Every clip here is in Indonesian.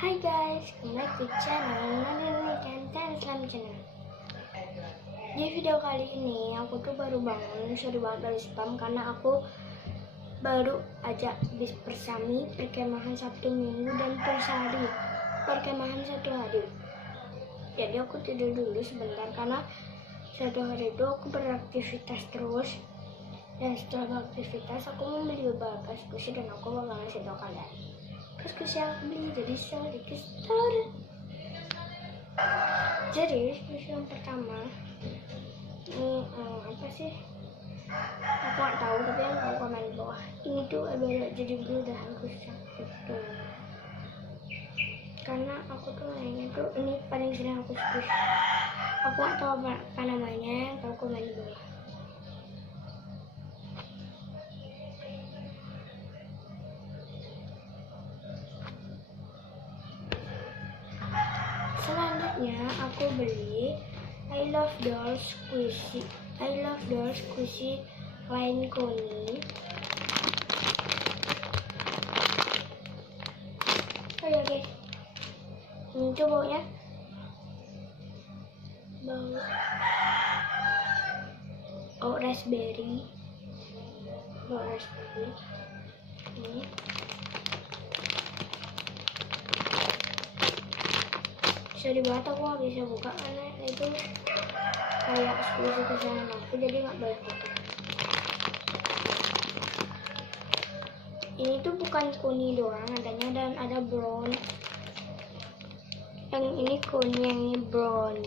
Hai guys, kembali ke channel Nani dan Slam Channel. Di video kali ini aku tuh baru bangun, sorry banget dari spam karena aku baru aja habis bersami perkemahan Sabtu Minggu dan persari perkemahan 1 hari. Jadi aku tidur dulu sebentar karena 1 hari itu aku beraktivitas terus. Dan setelah beraktivitas aku mau beli beberapa skusi dan aku bakal ngasih tau kalian skusi yang aku beli. Jadi sedikit story. Jadi skusi yang pertama ini apa sih? Aku nggak tahu, tapi yang aku komen di bawah. Ini tuh beda, jadi blue dan aku sakit tuh. Karena aku tuh mainnya tuh ini paling sering aku skusi. Aku nggak tahu apa namanya, tahu komen di bawah. Selanjutnya aku beli I Love Dolls Squishy Line Coney. Oh ya guys, itu baunya bau raspberry. Ini sorry banget aku nggak bisa buka karena itu kayak eksklusif kesayangan aku, jadi nggak boleh buka. Ini tuh bukan kuni doang adanya, dan ada brown. Yang ini kuni, yang ini brown.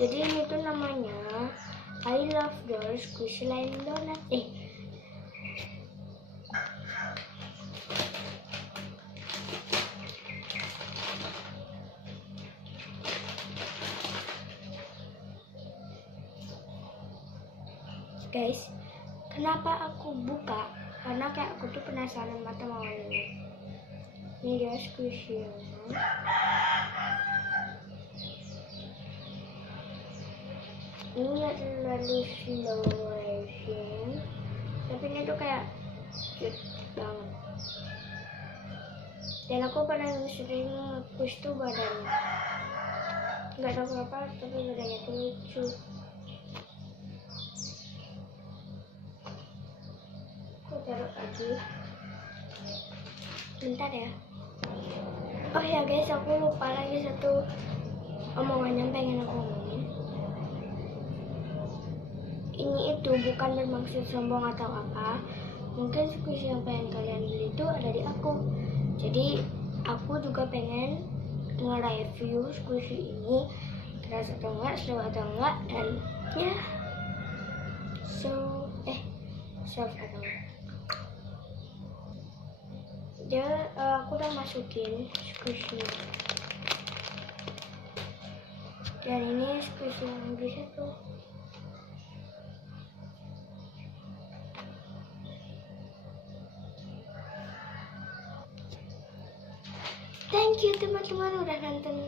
Jadi ini tuh namanya I Love Dolls Squishy Line Donut. Guys, kenapa aku buka? Karena kayak aku tuh penasaran mata mau ini. Ini dia squishy. Ini nggak terlalu slow motion, tapi ini tuh kayak cute banget. Dan aku pernah sering push tuh badannya. Nggak tahu kenapa, tapi badannya tuh lucu. Taruh lagi bentar ya. Oh ya guys, aku lupa lagi satu omongan yang pengen aku ngomongin. Ini itu bukan bermaksud sombong atau apa. Mungkin squishy yang pengen kalian beli itu ada di aku. Jadi aku juga pengen nge-review squishy ini keras atau enggak, slow atau enggak, dan ya soft atau enggak. Aku udah masukin squishy, dan ini squishy yang bisa tuh. Thank you teman-teman udah nonton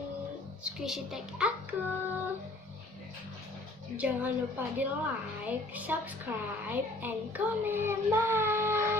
squishy tag aku. Jangan lupa di like, subscribe, and comment. Bye.